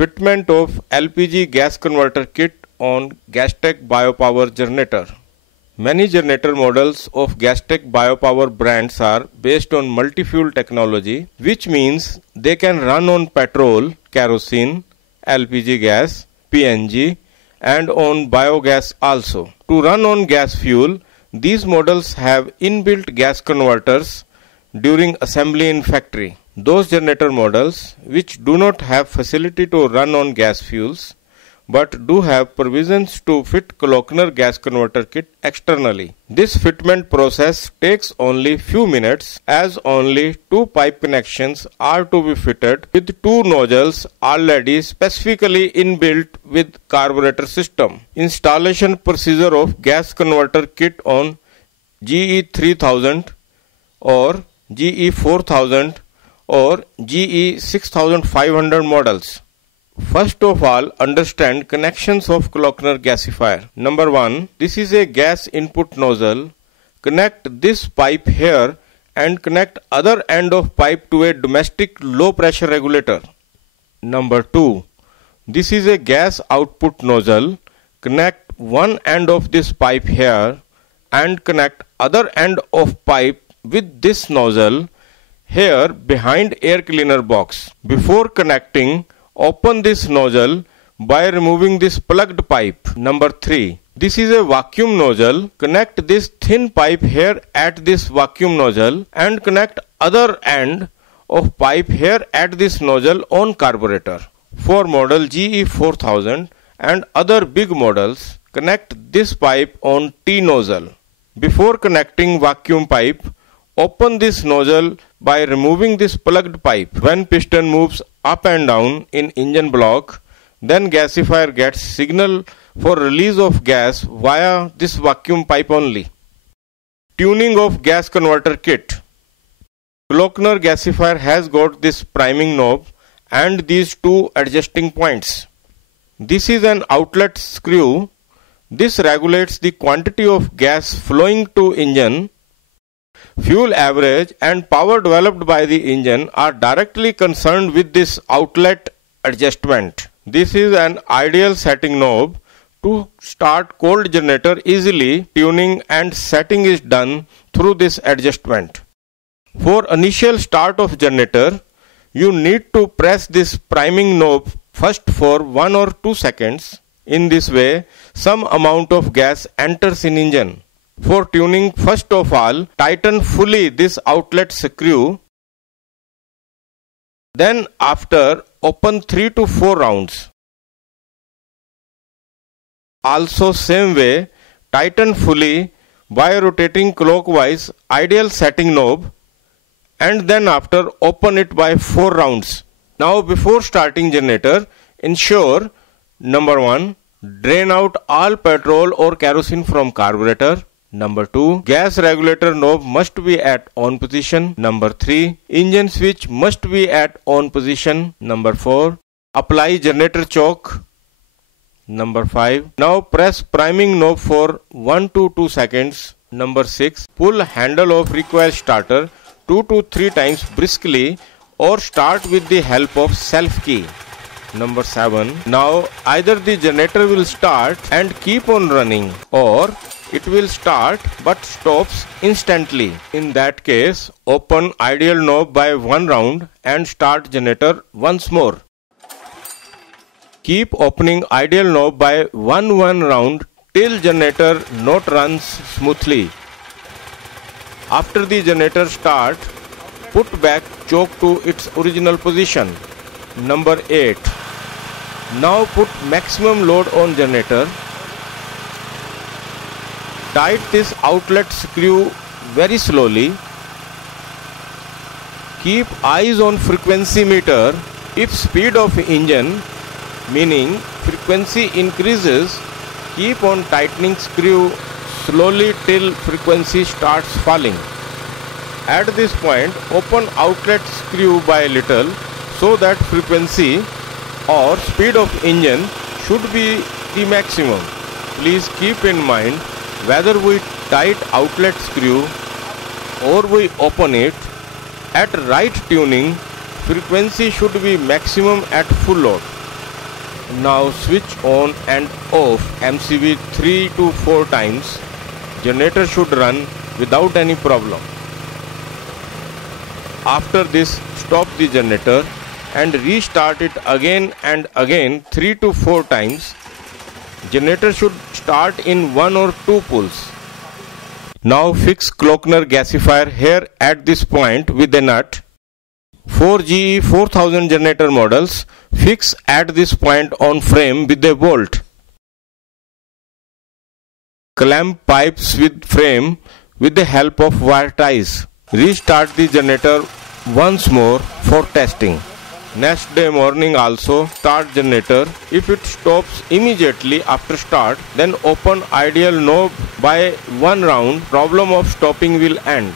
Fitment of LPG gas converter kit on Gastech Biopower generator. Many generator models of Gastech Biopower brands are based on multi-fuel technology, which means they can run on petrol, kerosene, LPG gas, PNG, and on biogas also. To run on gas fuel, these models have inbuilt gas converters during assembly in factory. Those generator models which do not have facility to run on gas fuels but do have provisions to fit Kloeckner gas converter kit externally. This fitment process takes only few minutes as only two pipe connections are to be fitted with two nozzles already specifically inbuilt with carburetor system. Installation procedure of gas converter kit on GE 3000 or GE 4000 or GE 6500 models. First of all, understand connections of Kloeckner gasifier. Number 1. This is a gas input nozzle. Connect this pipe here and connect other end of pipe to a domestic low pressure regulator. Number 2. This is a gas output nozzle. Connect one end of this pipe here and connect other end of pipe with this nozzle here behind air cleaner box. Before connecting, open this nozzle by removing this plugged pipe. Number 3. This is a vacuum nozzle. Connect this thin pipe here at this vacuum nozzle and connect other end of pipe here at this nozzle on carburetor. For model GE 4000 and other big models, connect this pipe on T nozzle. Before connecting vacuum pipe, open this nozzle by removing this plugged pipe. When piston moves up and down in engine block, then gasifier gets signal for release of gas via this vacuum pipe only. Tuning of gas converter kit. Kloeckner gasifier has got this priming knob and these two adjusting points. This is an outlet screw. This regulates the quantity of gas flowing to engine. Fuel average and power developed by the engine are directly concerned with this outlet adjustment. This is an ideal setting knob to start cold generator easily. Tuning and setting is done through this adjustment. For initial start of generator, you need to press this priming knob first for 1 or 2 seconds. In this way, some amount of gas enters in engine. For tuning, first of all, tighten fully this outlet screw. Then after, open 3 to 4 rounds. Also same way, tighten fully by rotating clockwise ideal setting knob and then after open it by 4 rounds. Now before starting generator, ensure number 1, drain out all petrol or kerosene from carburetor. Number 2, gas regulator knob must be at on position. Number 3, engine switch must be at on position. Number 4, apply generator choke. Number 5, now press priming knob for 1 to 2 seconds. Number 6, pull handle of recoil starter 2 to 3 times briskly or start with the help of self key. Number 7, now either the generator will start and keep on running or it will start but stops instantly. In that case, open ideal knob by 1 round and start generator once more. Keep opening ideal knob by 1 round till generator not runs smoothly. After the generator start, put back choke to its original position. Number 8. Now put maximum load on generator. Tight this outlet screw very slowly. Keep eyes on frequency meter. If speed of engine, meaning frequency increases, keep on tightening screw slowly till frequency starts falling. At this point, open outlet screw by little so that frequency or speed of engine should be the maximum. Please keep in mind, whether we tight outlet screw or we open it, at right tuning, frequency should be maximum at full load. Now switch on and off MCB 3 to 4 times. Generator should run without any problem. After this, stop the generator and restart it again and again 3 to 4 times. Generator should start in 1 or 2 pulls. Now fix Klöckner gasifier here at this point with a nut. For GE 4000 generator models, fix at this point on frame with a bolt. Clamp pipes with frame with the help of wire ties. Restart the generator once more for testing. Next day morning also start generator. If it stops immediately after start, then open ideal knob by one round. Problem of stopping will end.